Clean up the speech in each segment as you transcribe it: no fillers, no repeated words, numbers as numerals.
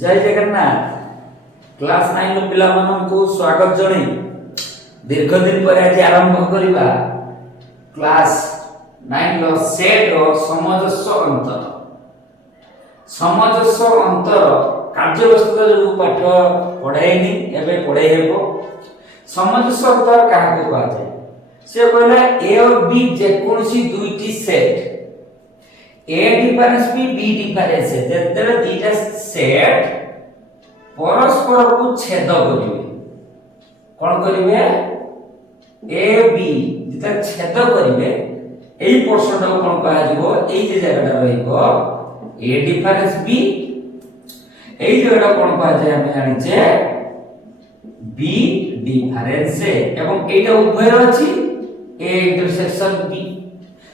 जय जगन्नाथ क्लास 9 रो पिला मानन को स्वागत जणे दीर्घ दिन पर आज आरंभ करिबा क्लास 9 रो सेट रो समजस्व अंतर कार्यवस्तु जो पाठ पढाइनी एबे पढाइ हेबो समजस्व अंतर काहा को कहै छै से कहला ए और बी जे कोनसी दुईटी set A difference B difference है जेतरे दीटा सेट परस्पर को छेद करिवे कोन करिवे ए बी जेता छेद करिवे एई पोर्शन को कोन कहा जिवो एई जे जगह रहइबो ए डिफरेंस बी एई जगह कोन कहा जाय हम जानि जे बी डिफरेंस है एवं एटा उभय अछि ए इंटरसेक्शन बी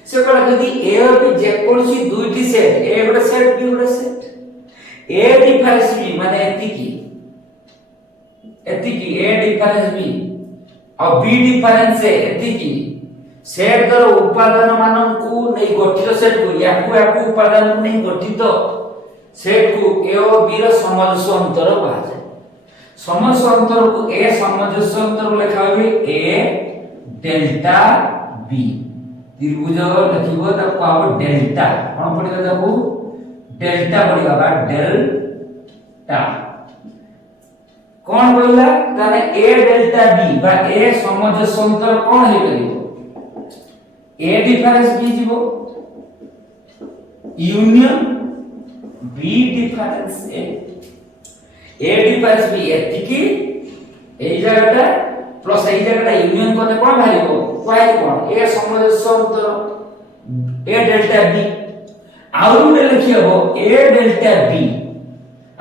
से कहला यदि ए और बी जे कोनसी दुईटी सेट ए गोटे सेट बी गोटे सेट ए डिफरेंस बी माने एतिकी ए डिफरेंस बी और बी डिफरेंस है एतिकी सेट दर उपादान मानन को नै गठित सेट को याकू उपादान को नै गठित सेट को ए और बी रो समजस्व अंतर कहा जाय समजस्व अंतर को ए समजस्व अंतर लिखा हुए ए डेल्टा बी त्रिभुज लिखिबो त पाव डेल्टा कोन पडिबो ताकू डेल्टा पडिबा बा डेल्टा कोन बोलला ताने ए डेल्टा बी बा ए समजस्व अंतर कोन हे परिबो ए डिफरेंस बी जीवो यूनियन बी डिफरेंस ए डिफरेंस बी एतिकी ए जगहटा प्लस ए जगहटा यूनियन कोने कोन भाइबो कोइ कोन ए समजस्व अंतर ए डेल्टा बी आउर में लिखियो ए डेल्टा बी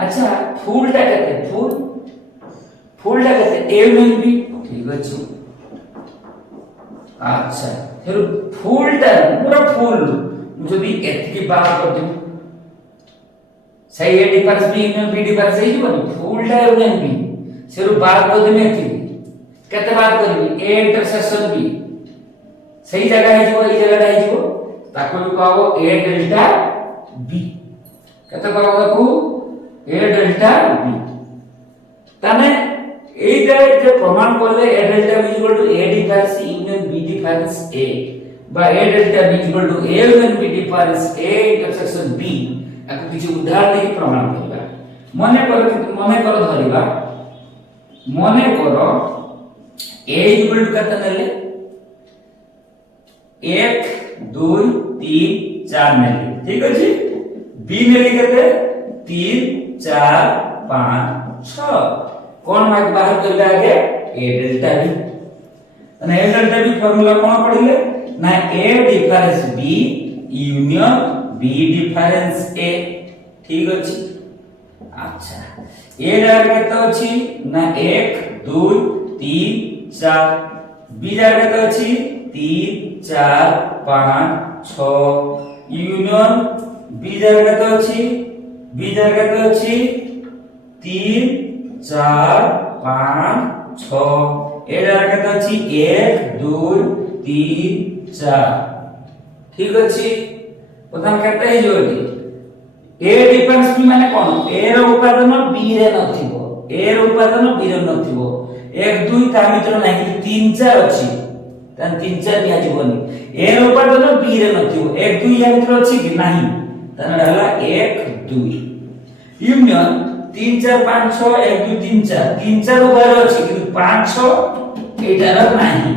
अच्छा फुल टा कहते फुल टा कहते ए यूनियन बी ठीक अछि अच्छा फिर फुल टा पूरा फुल जदी एतकी बात कर दूं सही A difference B union B difference सही बनी फुल टा यूनियन बी सिर्फ बात कर देमे एतकी केते बात करबी ए इंटरसेक्शन बी सही जगह है जो ई जगह है जो ताको कहबो ए डेल्टा बी केते कहबो ताको ए डेल्टा बी तने ए जे प्रमाण करले A delta B equal to A difference union B difference A बा A delta B equal to A union B difference A intersection B आको किछि उदाहरण दे प्रमाण करबा मने कर धरिबा मने करो ए इक्वल टू केते नेले 1 2 3 4 नेली ठीक अछि बी नेली केते 3 4 5 6 कोन मार्क बाहर करबा आगे ए डेल्टा बी અને ए डेल्टा बी फार्मूला कोन पढिले ना A difference B union B difference A ठीक अछि अच्छा ए जगह केते अछि ना 1 2 3 4 बी जगह केते अछि 3 4 5 6 यूनियन बी जगह केते अछि बी जगह केते अछि 3 4 5 6 ए जगह केते अछि 1 2 3 4 ठीक अछि प्रथम केते हे जोडी ए डिफरेंस बी माने कोन ए रो उपादान बी रे नथिबो ए रो उपादान बी रे नथिबो 1 2 ता मित्र नाही 3 4 अछि तन 3 4 निया जीवनी ए रो उपादान बी रे नथिबो 1 2 या मित्र अछि कि नाही तन रहला 1 2 यूनियन 3 4 5 6 1 2 3 4 3 4 उभय अछि कि 5 6 एटार नाही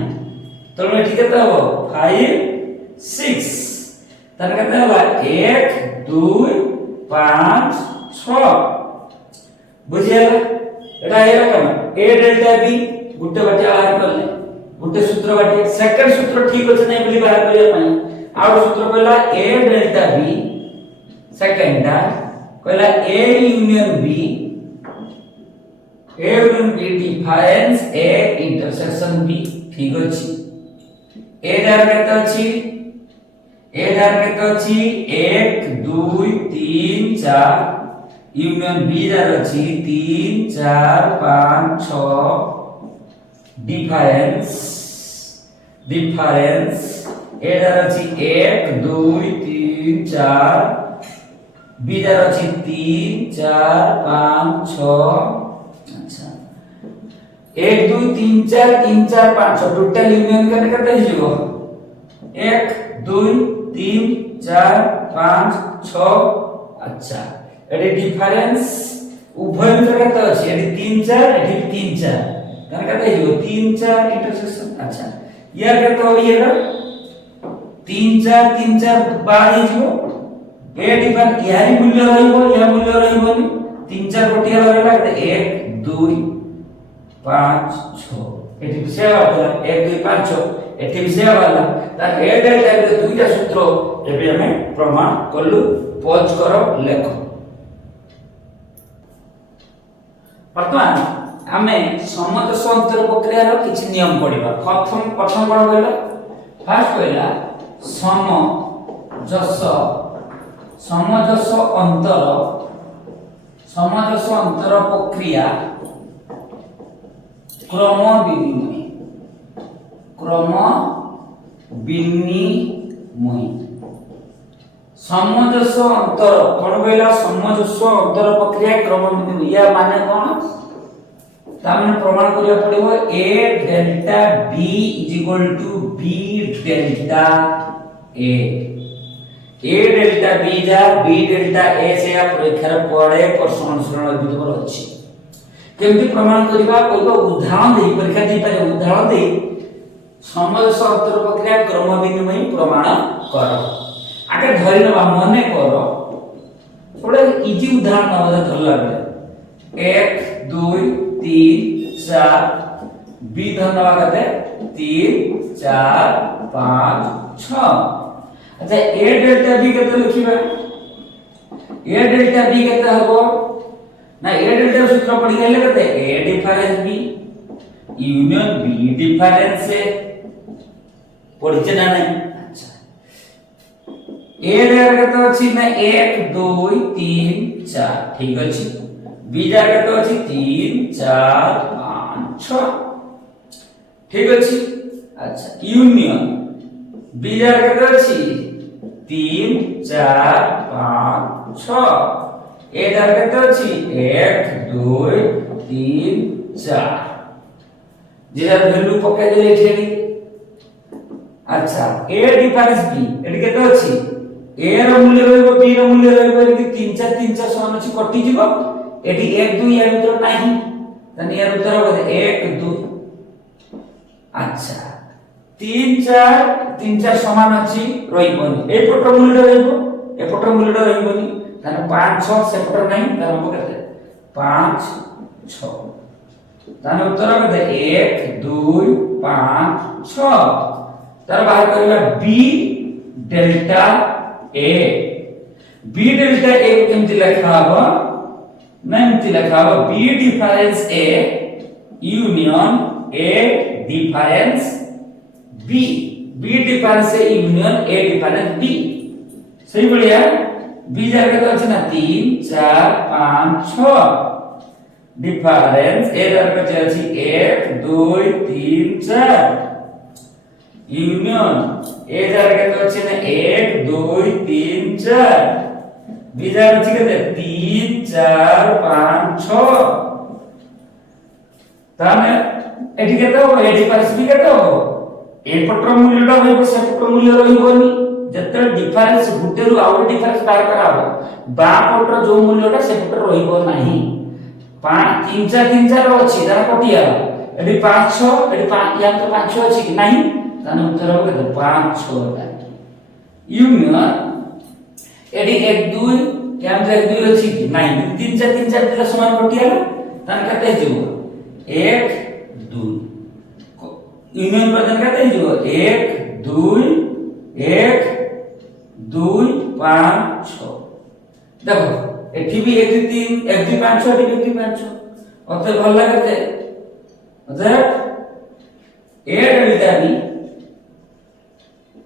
तो एठी केते हो 5 6 तन केते होला 1 2 5 6 बुझियला एटा हेला कम ए डेल्टा बी गुटे बाटे बाहर करले गुटे सूत्र बाटे सेकंड सूत्र ठीक अछि नै बोली बाहर करिया पई आउ सूत्र कहला ए डेल्टा बी सेकंड टा कहला A union B difference A intersection B ठीक अछि ए जगह केते अछि ए जगह केते अछि 1 2 3 4 यूनियन बी जगह अछि 3 4 5 6 डिफरेंस ए जगह अछि 1 2 3 4 बीजार अछि 3 4 5 6 अच्छा 1 2 3 4 3 4 5 6 टोटल यूनियन केते हिजो 1 2 3 4 5 6 अच्छा एडी डिफरेंस उभय भितर केते अछि एडी 3 4 एडी 3 4 कन केते हिजो 3 4 इंटरसेक्शन अच्छा या केते हो येडा 3 4 3 4 बाहर हिजो ए डिफरेंस यारी मूल्य रहइबो या मूल्य रहइबोनी 3 4 गोटिया रहला 1 2 5 6 एठी विषय वाला 1 2 5 6 एठी विषय वाला ता ए डेल्टा रे दुईटा सूत्र एबे हमें प्रमाण करलु पॉज करो लेखो वर्तमान हमें समजस अंतर प्रक्रिया रो किछि नियम पढिबा प्रथम कोन कहला फर्स्ट कहला समजस अंतर प्रक्रिया क्रम विनिमय समजस अंतर कोन कहला समजस अंतर प्रक्रिया क्रम विनिमय या माने कोन तामने प्रमाण करिया पड़िबो a delta b b delta a delta b जा b डेल्टा a से आप परीक्षा पड़े प्रश्न अनुसरण विधि अछि केमति प्रमाण करिबा कोइबो उदाहरण दे परीक्षा दे पारे उदाहरण दे समजस अंतर प्रक्रिया क्रम विनिमय प्रमाण कर आगे धरिनबा मने करो थोड़े इजी उदाहरण नबा धरला बेले 1 2 3 4 b धरनबा कते 3 4 5 6 अच्छा a डेल्टा b केते लिखिबा a डेल्टा b केते हबो ना a डेल्टा सूत्र पढ़ि गेले केते a difference b union b difference से पढ़िचे ना नहीं अच्छा a डेल्टा केते अछि ना 1 2 3 4 ठीक अछि b जार केते अछि 3 4 5 6 ठीक अछि अच्छा यूनियन b जार केते अछि 3 4 5 6 a जार केते अछि 1 2 3 4 जेर वैल्यू पके देले छेनी अच्छा a डिफरेंस b एटी केते अछि a रो मूल्य रहइबो b रो मूल्य रहइबो एटी 3 4 3 4 समान अछि कटि जिवो एटी 1 2 या भीतर नाही तने यार उत्तर होबे 1 2 अच्छा 3 4 समान अछि रहिबोनी ए पट मूल्य रहइबो ए पट मूल्य रहइबोनी तने 5 6 से पट नाही तने हम केते 5 6 तने उत्तर होबे 1 2 5 6 तार बाहर करबा b delta a b delta a केमति लिखा हबो नमति लिखा हबो b difference a union a difference b b difference a union a difference b सही बढ़िया b जगह तो अछि ना 3 4 5 6 डिफरेंस a जगह पे अछि 1 2 3 4 यूनियन a जगह तो अछि ना 1 2 3 4 b जगह अछि केते 3 4 5 6 ताने एठी केते हो a डिफरेंस b केते हो ए पटर मूल्यटा होइबो से पटर मूल्य रहिबोनी जते डिफरेंस गुटेरु आउ डिफरेंस बाहर कराबो बा पटर जो मूल्यटा से पटर रहिबो नाही 5 3 4 3 4 अछि दा कटिया एडी 5 6 एडी 5 या तो 5 6 अछि कि नाही ताने उत्तर हो केते 5 6 टा यूनियन एडी 1 2 या तो 1 2 अछि कि नाही 3 4 3 4 ता समान कटिया ताने केते जिवो 1 2 यूनियन बदन केते जिवो 1 2 1 2 5 6 देखो एठी भी 1 2 3 1 2 5 6 एठी 1 2 5 6 ओते भल लागते ओते a डेल्टा b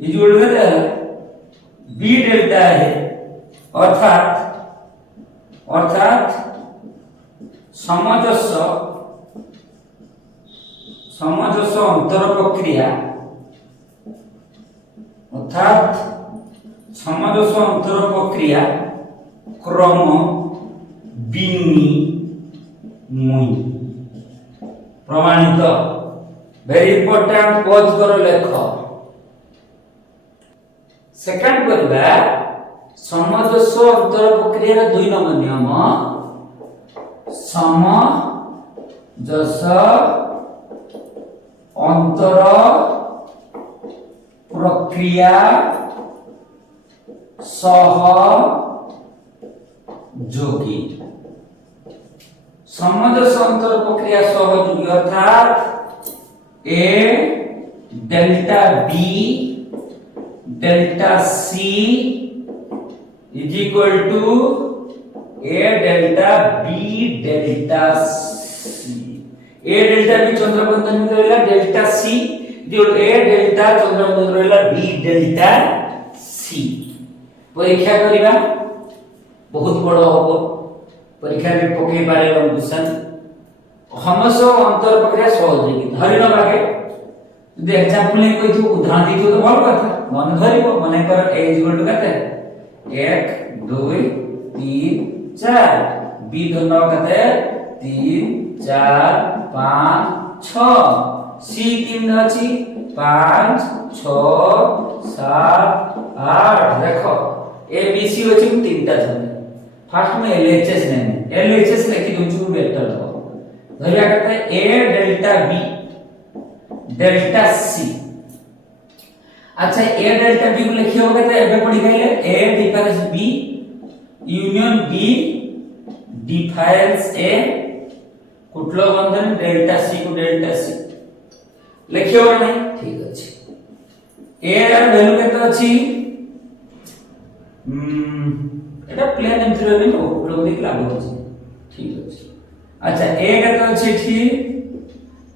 इक्वल केते b डेल्टा है अर्थात समजस अंतर प्रक्रिया अर्थात समजस अंतर प्रक्रिया ক্রম বিনিময় প্রমাণিত ভেরি ইম্পর্টেন্ট পজ করে লেখ সেকেন্ড করিবা সমজস্ব অন্তর প্রক্রিয়ার 2 নম্বর নিয়ম সমজস্ব অন্তর প্রক্রিয়া সহযোগী সমজস্ব অন্তর প্রক্রিয়া সহযোগী অর্থাৎ a delta b delta c is equal to a delta b delta c a delta b চন্দ্রবন্ধন রইলা delta c দিও a delta চন্দ্রবন্ধন রইলা b delta c পরীক্ষা করিবা বহুত বড় হবে পরীক্ষা রে পকাই পারে কোশ্চেন সমস্ত অন্তর প্রক্রিয়া সহযোগী ধরি নবাকে যদি एग्जांपल ने কইতো উদাহরণ দিতো তো ভালো কথা মনে ধরিব মনে কর a = কত 1 2 3 4 b ধরনাও কত 3 4 5 6 c 3 আছে 5 6 7 8 দেখো a b c আছে তিনটা ধরে ফার্স্ট में LHS लेने LHS लिखी दूंचू वेक्टर लो धरिया करते a delta b delta c अच्छा a delta b को लिखियो कहते एबे पढ़ी गइले a difference b union b difference a कुटलो बंधन delta c को delta c लिखियो नहीं ठीक अछि a ର ভ্যালু কত আছে এটা প্লেন এমথিরে নি ওপরে দিকে লাগু আছে ঠিক আছে আচ্ছা a কত আছে ঠিক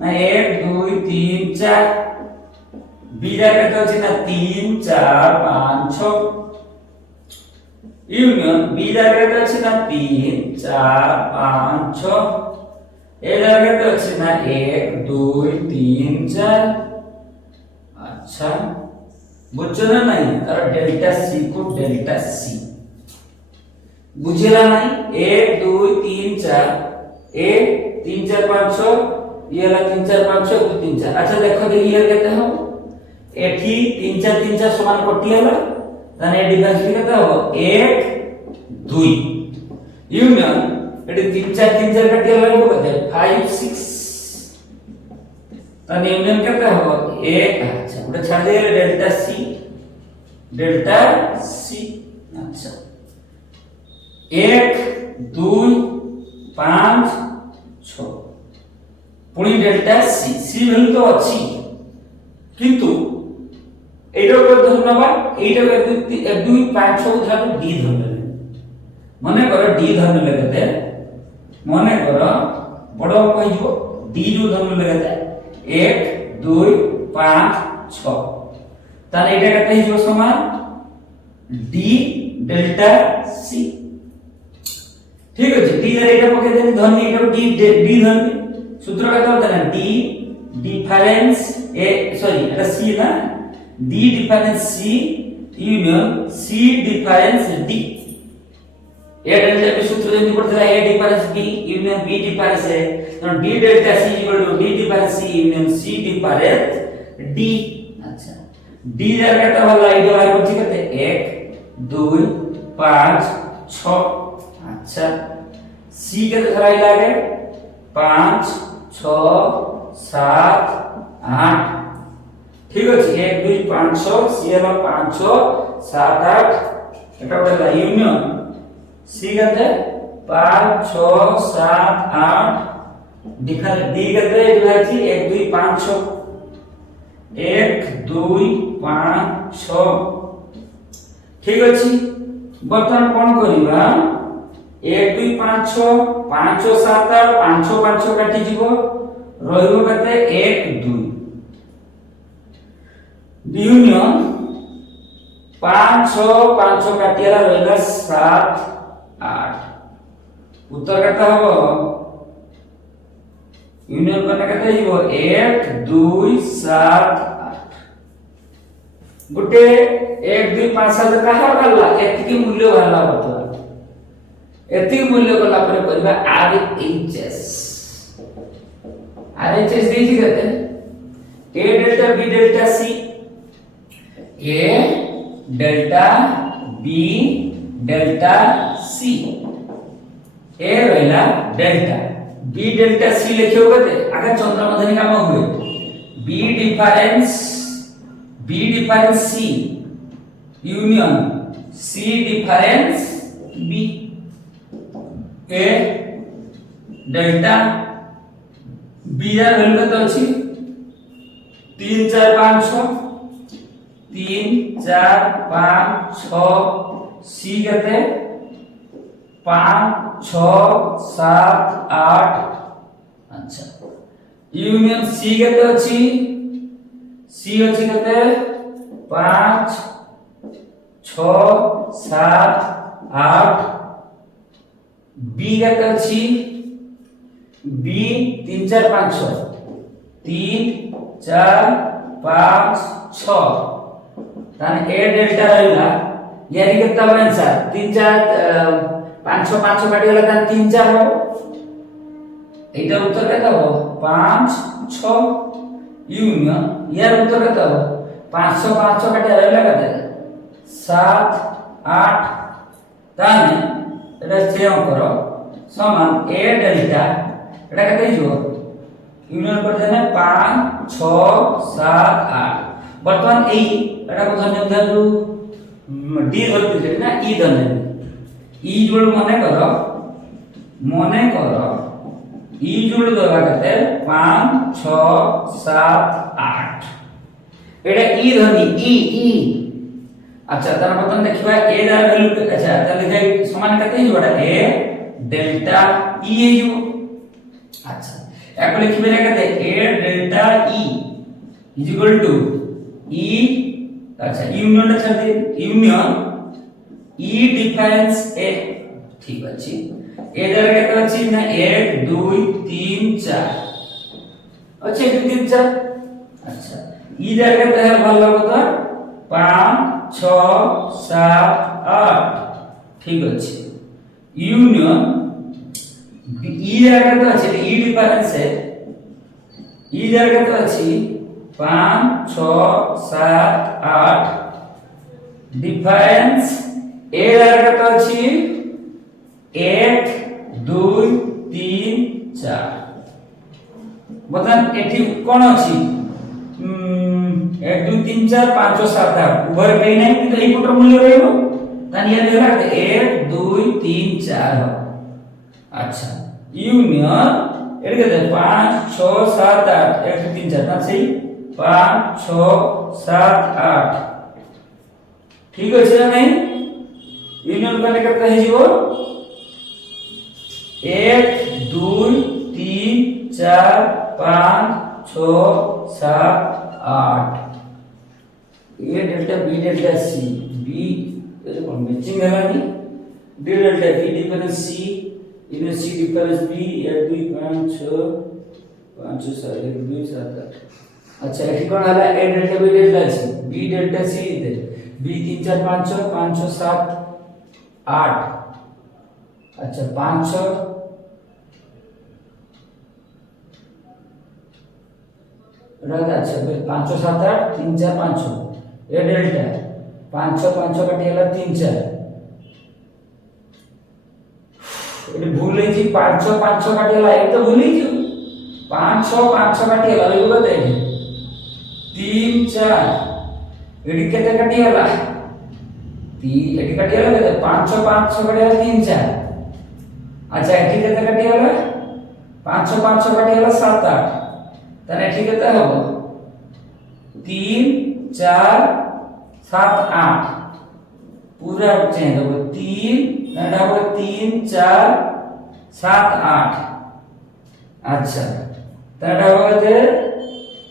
না 1 2 3 4 b রা কত আছে না 3 4 5 6 ইউনিয়ন b রা কত আছে না 3 4 5 6 a রা কত আছে না 1 2 3 4 আচ্ছা বুঝছো না নাই তার ডেল্টা c को ডেল্টা c बुझेला नहीं 1 2 3 4 a 3 4 5 6 ये वाला 3 4 5 6 3 4 अच्छा देखो देखिए ये कहते हो एठी 3 4 3 4 समान कोटी होला तने डिफरेंस केते हो 1 2 यूनियन एठी 3 4 3 4 कटी होला कहते 5 6 तने यूनियन केते हो 1 अच्छा उडे छाड़ दे डेल्टा c अच्छा 1 2 5 6 पुणी डेल्टा सी सी वैल्यू तो अछि किंतु एटा को धरनबा एटा को 1 2 5 6 उठा तो डी धरले मने कर डी धरले लगते मने कर बडो कहिजो डी जो धरले लगते 1 2 5 6 ताने एटा कते हिजो समान डी डेल्टा सी ठीक है डी रे एटा पके देनी धरनी एटा डी डी धरनी सूत्र का होता है d डिफरेंस a सॉरी एटा c ना d difference c union c difference d A delta के सूत्र जेनी पड़ता है a difference b union b difference है तो d delta c equal to d difference c union c difference d अच्छा d जगह तो वाला आइडिया बार को कहते 1 2 5 6 अच्छा c के धराई लागे 5 6 7 8 ठीक अछि 1 2 5 6 सी हला 5 6 7 8 एटा बडला यूनियन सी गते 5 6 7 8 डिफर डी गते दिलाछि 1 2 5 6 1 2 5 6 ठीक अछि बर्तन कोन करिबा 1 2 5 6 5 7 8 5 5 काटी जीवो रहिबो कते 1 2 यूनियन 5 6 5 काटियाला रहिला 7 8 उत्तर कते हबो यूनियन करने कते जीवो 1 2 7 8 गुटे 1 2 5 7 कहा गल्ला एतिकी मूल्य वाला बतवा एति मूल्य गला पर करबा RHS RHS देछि कते A delta B delta C A delta B delta C A रहला डेल्टा B डेल्टा C लिखियो कते आगे चंद्रमधनी काम हुए B difference C union C difference B A delta B रा वैल्यू कते अछि 3 4 5 6 3 4 5 6 C कते 5 6 7 8 अच्छा यूनियन C कते अछि C अछि कते 5 6 7 8 B कते अछि B 3 4 5 6 3 4 5 6 ताने A डेल्टा रहला यानी कितना आंसर 3 4 5 6 5 6 काटी गला ताने 3 4 हो एटा उत्तर केता हो 5 6 यूनियन यार उत्तर केता हो 500 500 काटी रहला केते 7 8 ताने एटा सेम करो समान A डेल्टा एटा केते जो यूनियन कर देने 5 6 7 8 वर्तमान एई एटा को धन्य जो डी धरते ना ई धन्य ई जोड़ मने करो ई जोड़ दवा कते 5 6 7 8 एटा ई धनी ई अच्छा तार बतन देखिबा ए दा वैल्यू अच्छा त लिखाई समान कते जोड़ा ए डेल्टा ई यू अच्छा एको लिखिबे कते A delta E is equal to E अच्छा यूनियन टा छाड़ दे यूनियन ई डिफरेंस ए ठीक अछि ए दर केते अछि ना 1 2 3 4 अच्छा 1 2 3 4 अच्छा ई दर केते है भलो तो 5 6 7 8 ठीक अछि यूनियन ई दर केते अछि ई डिफरेंस है ई दर केते अछि 5 6 7 8 डिफरेंस ए दर केते अछि 1 2 3 4 बतन एठी कोन अछि 1 2 3 4 5 7 8 उभर कहीं नहीं तो एई पुटर मूल्य रहइबो तानी ये देला 1 2 3 4 हो अच्छा यूनियन एडी केते 5 6 7 8 1 2 3 4 ता सही 5 6 7 8 ठीक अछि ना नहीं यूनियन करने करता है जीवो 1 2 3 4 5 6 7 8 A delta B delta C B कौन मैचिंग है नहीं D delta B difference C in C difference B 1 2 5 6 5 7 1 2 7 8 अच्छा एठी कोन हला A delta C B delta C दे बी 3 4 5 6 5 6 7 8 अच्छा 5 6 राधा अच्छा 5 7 8 3 4 5 ए डेल्टा 5 5 काटी हला 3 4 एटी भूल है जी 5 5 काटी हला एक तो भूल ही जो 5 5 काटी हला देखो तो एटी 3 4 एटी केते काटी हला 3 एटी काटी हला केते 5 5 काटी हला 3 4 अच्छा एटी केते काटी हला 5 5 काटी हला 7 8 तने एटी केते हबो 3 4 7 8 पूरा चेंज हो 3 नडा हो 3 4 7 8 अच्छा तडा हो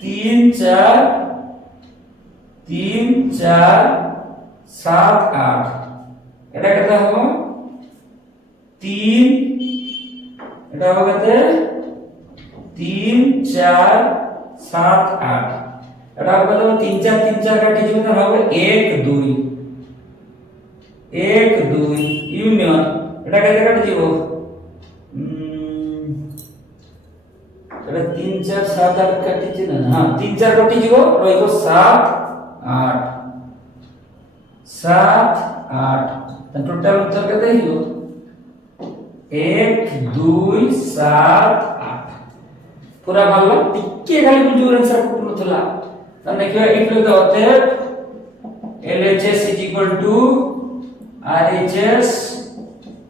3 4 7 8 এটা কেটা হবো 3 এটা হবে কত 3 4 7 8 এটা হবে কত 3 4 কাটি দিলে হবে 1 2 यूनियन एटा केते कट जीवो एटा 3 4 7 8 कटि छि ना हां 3 4 कटि जीवो रहिबो 7 8 7 8 त टोटल उत्तर केते हियो 1 2 7 8 पूरा भलो टिके खाली बुझु आंसर पूर्ण थला त देखियो इक्वल द अतः LHS is equal to RHS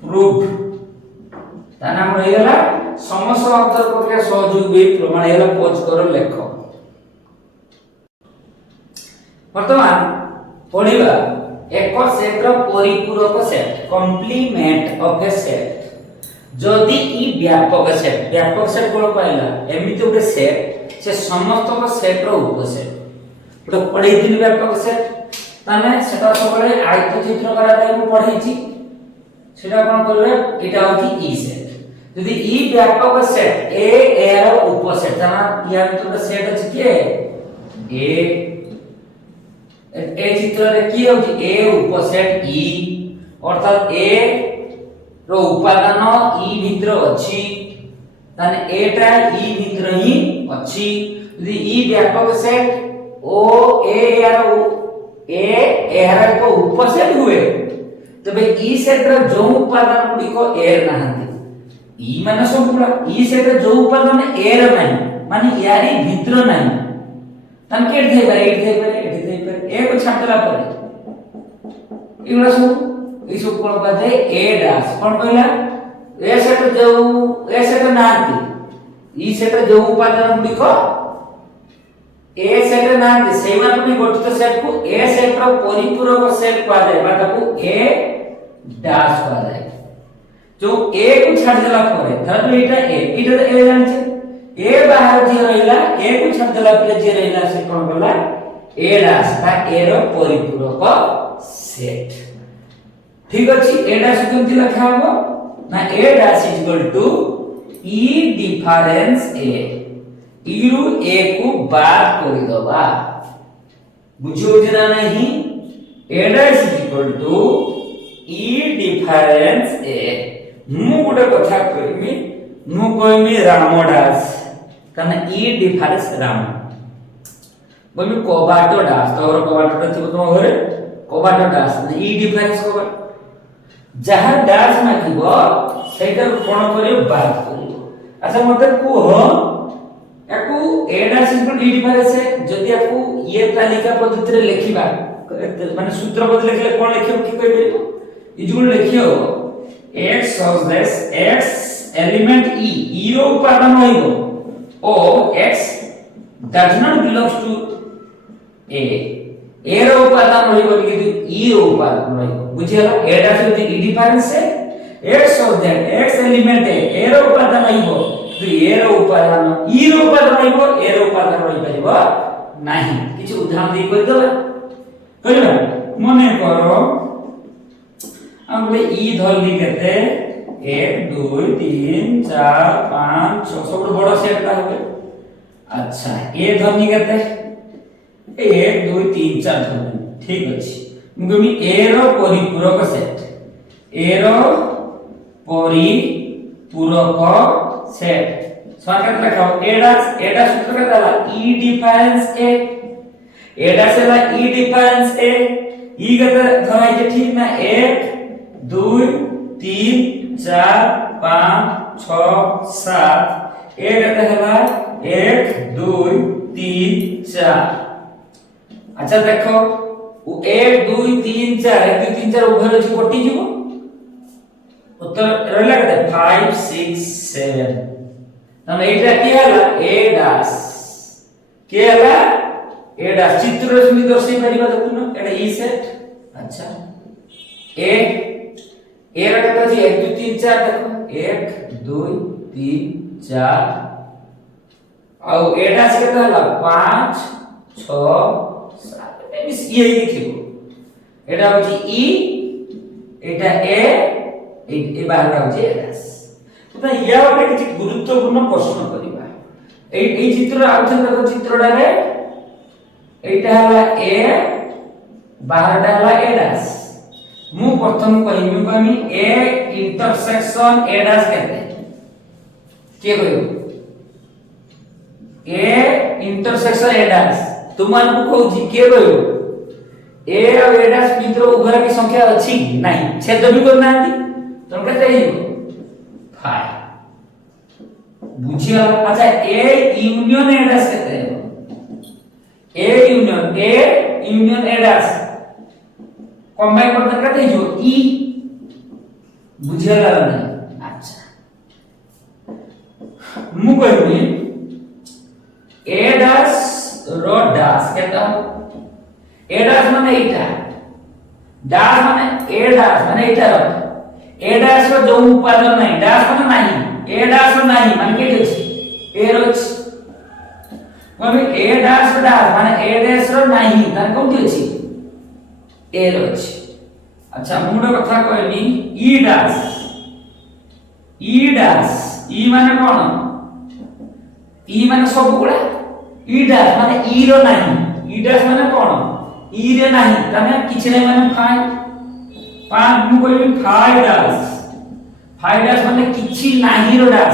proved ताना हम रहिला समस्या उत्तर प्रक्रिया सहयोग भी प्रमाण हेला पोज करो लेख वर्तमान पढिबा एक सेट रो परिपूरक set complement of A set जदि ई व्यापक सेट कोन पाइला एमिति उटे सेट से समस्त को सेट रो उपसेट तो पढै दिन व्यापक सेट ताने सेटा सबले आयत चित्र करा जाय मु पढै छी सेटा कोन करबे एटा होची ई सेट यदि ई व्यापक सेट ए एर उपसेट ताना या तो सेट अछि के ए चित्र रे की होची ए उपसेट ई अर्थात ए रो उपादान ई भितर अछि ताने एटा ई भितर ही अछि यदि ई व्यापक सेट ओ ए एर ए एहर को उपसेट हुए तबे ई सेट रो जो उपादान गुडी को एर नहंती ई माने संपूर्ण ई सेट रो जो उपादान एर नाही माने यारी भितर नाही तन के थे बारे ए को छाटला पर इवरा सब ई सब कोन बाजे ए दास कोन कहला ए सेट नांती ई सेट रो जो उपादान गुडी को ए सेट नांती सेई माने गठित सेट को ए सेट रो परिपूरक सेट कहा जाय बा ताकू ए डैश कहा जाय जो ए को छाड़ देला परे धर एटा तो ए जान छे ए बाहर जे रहिला ए को छाड़ देला परे जे रहिला से कोन गला ए डैश बा ए रो परिपूरक सेट ठीक अछि ए डैश केमति लिखा हबो ना A dash is equal to E difference A इरु ए को बात कर दबा बुझो जना नहीं A dash is equal to E difference A मु गोटे कथा कहमी मु कहमी राम डैश कने ई डिफरेंस राम बोमी कबाटो डैश तोर कबाटो थिबो तुम घरे कबाटो डैश ई डिफरेंस कबाट जहां डैश ना थिबो सेटा कोन करियो बात करियो अच्छा मते को हो याकू ए डैश इक्वल डी डिफरेंस है जदि याकू ये तालिका पद्धति रे लिखिबा माने सूत्र पद्धति लिखले कोन लिखियो की कहबे इजुल लिखियो x solves x element E रो उपादान होइबो ओ x does not belongs to A रो उपादान होइबो कि ई रो उपादान होइबो बुझियला A dash is the difference है x solves x element A रो उपादान होइबो तो ए रो उपादान ई रो उपादान होइबो ए रो उपादान होई परिबो नाही किछ उदाहरण दे कर दबा करिबा मने करो हमले ई धरली केते 1 2 3 4 5 6 सब बड़ सेट का होबे अच्छा ए धरनी केते 1 2 3 4 धरनी ठीक अछि मुगमी ए रो परिपूरक सेट ए रो परिपूरक सेट स्वागत लिखाओ एडा सूत्र का दाला ई डिफरेंस ए एडा से ला ई डिफरेंस ए ई का धराई के ठीक ना 1 2 3 4 5 6 7 ए का हला 1 2 3 4 अच्छा देखो वो 1 2 3 4 1 2 3 4 उभर अछि कटि जीवो उत्तर रहला कते 5 6 7 हम एटा की हला ए डैश के हला ए डैश चित्र रे सुनी दर्शाई परिबा देखु ना एटा ई सेट अच्छा ए रा कते अछि 1 2 3 4 देखो 1 2 3 4 आ ए डैश कते हला 5 6 7 मिस ये लिखिबो एटा होची ई एटा ए बाहर होची ए डैश तो या ଗୋଟେ କିଛି ଗୁରୁତ୍ୱପୂର୍ଣ୍ଣ ପ୍ରଶ୍ନ କରିବା এই চিত্র আউথে দেখো চিত্রটা রে এইটা হলা এ বাহারটা হলা এ ড্যাশ मु प्रथम कहमी ए इंटरसेक्शन ए डैश केते के कहू ए इंटरसेक्शन ए डैश तुमान को कहू के कहू ए और ए डैश मित्र उभय की संख्या अछि नहीं छेद भी करना तुम के चाहिए 5 बुझिया। अच्छा ए यूनियन ए डैश कहते हैं A union A dash combine करते कहते जो ई बुझिया नहीं। अच्छा मु कहबी ए डैश रो डैश कहता ए डैश माने एटा डैश माने ए डैश माने एटा ए डैश रो जो उपादान नहीं डैश माने नहीं ए डैश रो नहीं माने के अछि ए रो माने ए डैश माने ए डैश रो नहीं माने कोठी अछि ए रो अछि। अच्छा मुडो कथा कहनी ई डैश ई माने कोन ई माने सब गुडा ई डैश माने ई रो नहीं ई डैश माने कोन ई रे नहीं तने किछ नै माने 5 मु कहबी 5 डैश माने किछि नाही रो डैश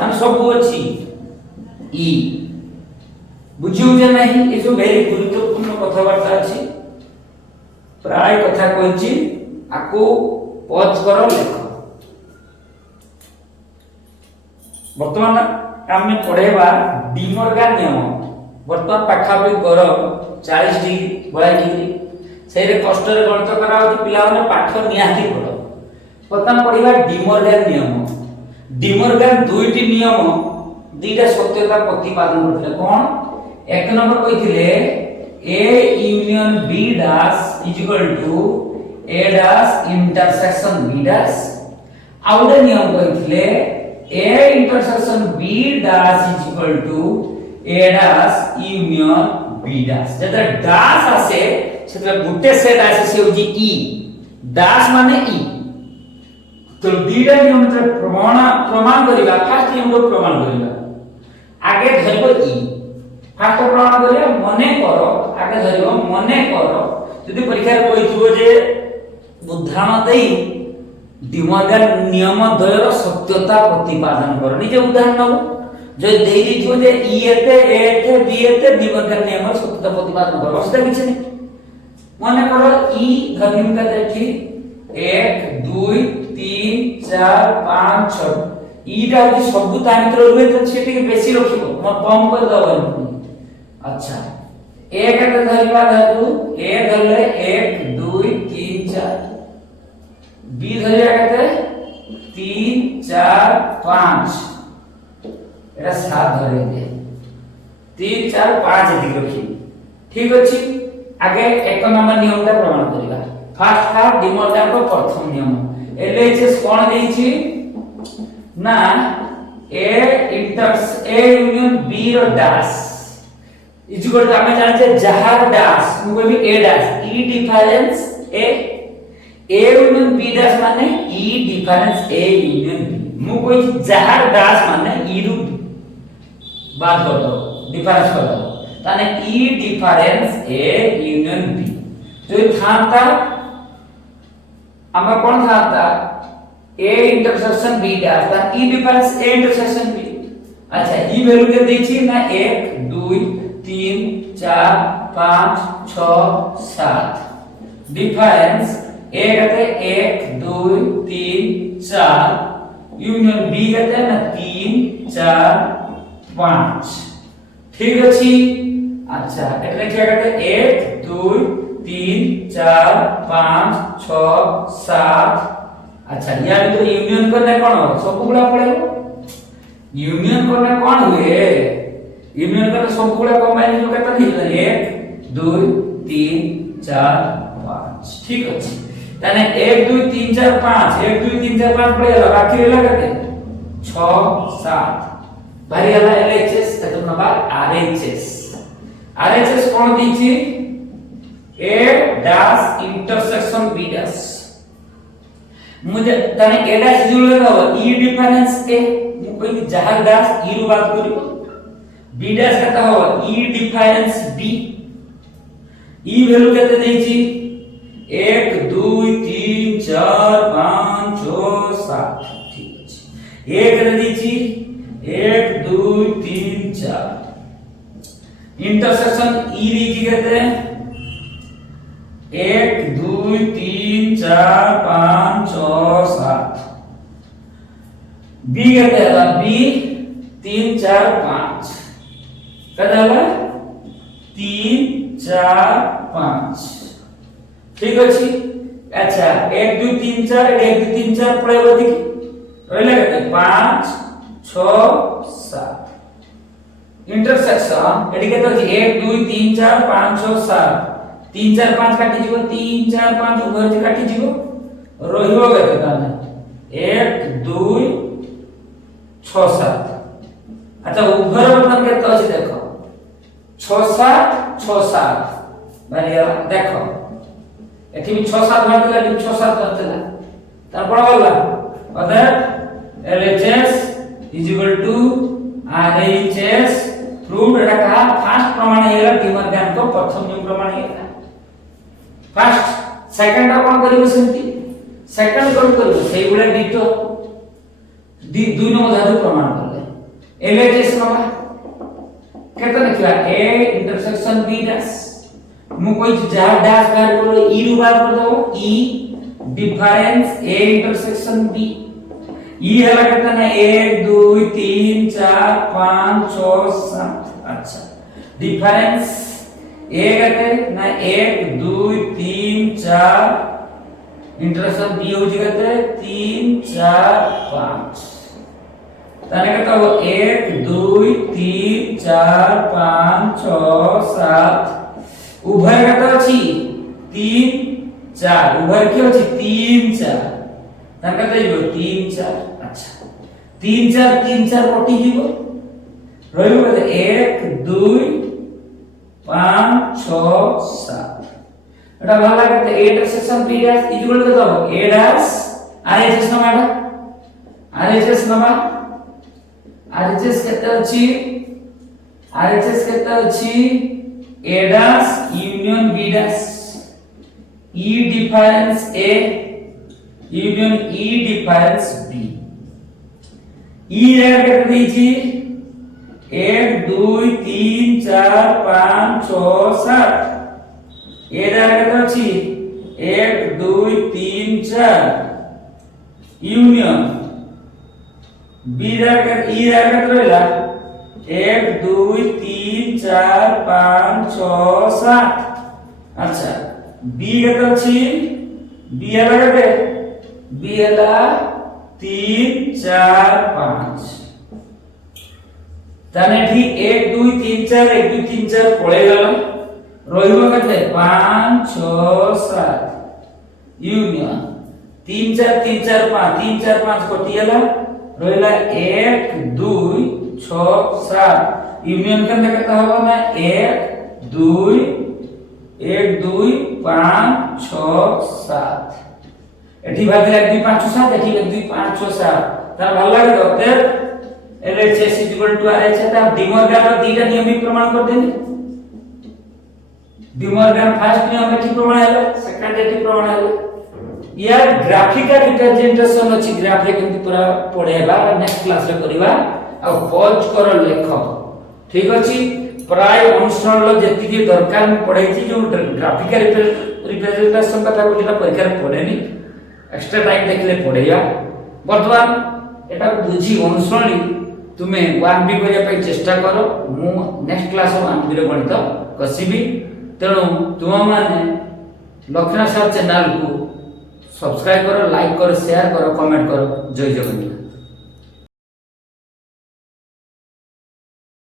माने सब अछि ई बुझियो जे नहीं ए सब वेरी गुरुत्वपूर्ण कथावार्ता अछि प्राय कथा कहछि आको पॉज करो लिखो। वर्तमान आमे पढेबा डिमोर्गन नियम वर्तमान पाखापि गरम 40 डिग्री 42 डिग्री सेरे कष्ट रे गणित करा होती पिला माने पाठ नियाती पढो। वर्तमान पढिबा डिमोर्गन दुईटी नियम दुईटा सत्यता प्रतिपादन करथिले कोन एक number कहिथिले A union B dash is equal to A dash intersection B dash आउटे नियम कहिथिले A intersection B dash is equal to A dash union B dash जदा dash आसे सेतला गुटे सेट आसे से होजी E dash माने E तो बीटा नियम त प्रमाण करिबा फर्स्ट नियम को प्रमाण करिबा आगे धरिबो E फास्ट प्रमाण करिया मने करो आगे धरिबो मने करो यदि परीक्षा रे कहिथिबो जे उदाहरण देई डिमोर्गन नियम द्वयर सत्यता प्रतिपादन करो निजे उदाहरण नबो जो देई दिथिबो जे ई एते ए एते बी एते डिमोर्गन नियम सत्यता प्रतिपादन करो असदा किछ नै मने करो ई धरिम का देखि 1 2 3 4 5 6 ईटा कि सब ता मित्र रुए त सेठी बेसी रखिबो म कम कर दबो। अच्छा एक के धरिबा धरु ए धरले 1 2 3 4 बी धरिया कते 3 4 5 एटा 7 धरि दे 3 4 5 एति रखी ठीक अछि। आगे एक नंबर नियम का प्रमाण करिबा फर्स्ट का डिमोर्गन को प्रथम नियम एलएचएस कोन देई छी ना ए यूनियन बी रो डैश इज इक्वल टू हमें जानते जहार डैश को भी A dash E difference A union B dash माने E difference A union B मु कोइ जहार डैश माने ई रु बात कर दो डिफरेंस कर दो ताने ई डिफरेंस ए यूनियन बी जो थाता हमें कौन थाता ए इंटरसेक्शन बी डैश ता ई डिफरेंस ए इंटरसेक्शन बी। अच्छा ई वैल्यू के दै छी ना 1 2 3 4 5 6 7 डिफरेंस ए कहते 1 2 3 4 यूनियन बी कहते ना 3 4 5 ठीक अछि। अच्छा એટલે क्या कहते 1 2 3 4 5 6 7 अच्छा या तो यूनियन करने कोन हो सब गुला पड़ेगो यूनियन करने कोन हुए यूनियन करने सब गुला कंबाइन जो कहता नहीं 1 2 3 4 5 ठीक अछि ताने 1 2 3 4 5 1 2 3 4 5 पड़ेगा बाकी रहला कहते 6 7 भारी वाला एलएचएस तक नंबर आरएचएस कोन दी छी ए डैश इंटरसेक्शन बी डैश मुझे तने ए डैश जुड़ले हो ई डिफरेंस ए मु कोई जहार डैश ई रो बात करियो बी डैश कहता हो ई डिफरेंस बी ई वैल्यू कहते देई छी 1 2 3 4 5 6 7 ठीक अछि एक रे दीची 1 2 3 4 इंटरसेक्शन ई दीची केते 1 2 3 4 5 6 7 बी केते हला बी 3 4 5 केते हला 3 4 5 ठीक अछि अच्छा 1 2 3 4 1 2 3 4 पळेबो देखि रहले केते 5 6 7 इंटरसेक्शन एडी केते अछि 1 2 3 4 5 6 7 3 4 5 काटी जीवो 3 4 5 उभर जे काटी जीवो रहिबो केते ताने 1 2 6 7 अच्छा उभर मतलब केते अछि देखो 6 7 6 7 मानिया देखो एठी भी 6 7 मारतला एठी 6 7 मारतला तार कोन बोलला other LHS is equal to RHS proved एटा का फर्स्ट प्रमाण हेला डिमर्गन को प्रथम नियम प्रमाण हेला फर्स्ट सेकंड कोन करिवो सेंती सेकंड कोन करिवो सेई गुला डिटो दुई नो धातु प्रमाण करले LHS नबा केते लिखला A इंटरसेक्शन B डैश मु कोई जा डैश बाहर करो E रु बाहर कर दो E difference A intersection B E हला केते ना 1 2 3 4 5 6 7 अच्छा डिफरेंस A केते ना 1 2 3 4 इंटरसेक्शन B हो जी केते 3 4 5 ताने केते हो 1 2 3 4 5 6 7 उभय केते अछि 3 4 उभय के अछि 3 4 ताने केते जीवो 3 4 अच्छा 3 4 3 4 कटि जीवो रहिबो केते 1 2 5 6 7 एटा भाला केते A intersection B dash equal केते हो A डैश RHS नमाडा RHS नमा RHS केते अछि RHS केते अछि A dash union B dash E difference A union E difference B E रे केते दैछि 1 2 3 4 5 6 7 A रे केते अछि 1 2 3 4 यूनियन B रे केते E रे केते रहला 1 2 3 4 5 6 7 अच्छा B केते अछि B हला केते B हला 3 4 5 ताने ठीक 1 2 3 4 1 2 3 4 पळे गला रहिबो केते 5 6 7 यूनियन 3 4 3 4 5 3 4 5 कटियला रहिला 1 2 6 7 यूनियन केते केते होबो ना 1 2 1 2 5 6 7 एठी भागले 1 2 5 6 7 एठी 1 2 5 6 7 तार ভাল লাগে দতে LHS RHS ता डिमर्गन रो दीटा नियम प्रमाण कर देनी डिमर्गन फर्स्ट नियम एठी प्रमाण हैला सेकंड एठी प्रमाण हैला या ग्राफिकल रिप्रेजेंटेशन अछि ग्राफ केमति पूरा पढेबा नेक्स्ट क्लास रे करबा आ पॉज कर लेख ठीक अछि प्राय अनुसरण लो जेति के दरकार में पढै छी जो ग्राफिकल रिप्रेजेंटेशन कथा कोठा परीक्षा रे पढेनी एक्स्ट्रा टाइम देखले पढैया वर्तमान एटा बुझी अनुसरणी तुमे 1B करिया पई चेष्टा करो मु नेक्स्ट क्लास में 1B रे गणित कसिबी तेणु तुम माने लक्षण सर चैनल को सब्सक्राइब करो लाइक करो शेयर करो कमेंट करो जय जगन्नाथ।